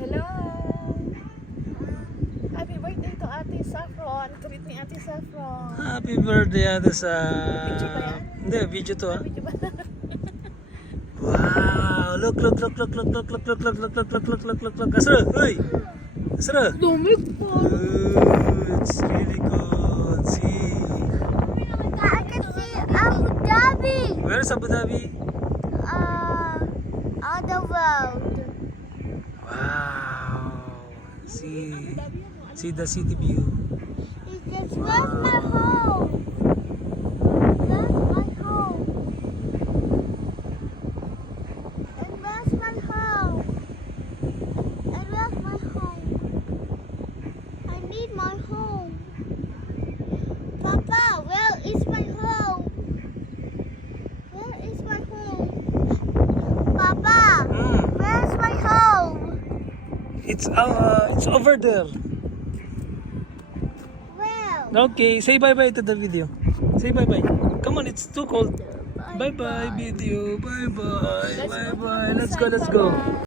Hello! Happy birthday to Ate Saffron. Treat ni Ate Saffron. Happy birthday ate sa... Video ba yan? Hindi, video to Sabi ko ba? Wow! Look. Asra! Hey! Asra! Dumig po. It's really good. See? I can see Abu Dhabi Where's Abu Dhabi? on the road. Wow! See the city view. It says, where's my home? Where's my home? And where's my home? And where's my home? I need my home. Papa, where is my home? Where is my home? Papa, where's my home? It's over there. Where? Okay, say bye-bye to the video. Say bye-bye. Come on, it's too cold. Bye-bye video. Bye-bye. Bye-bye. Let's go.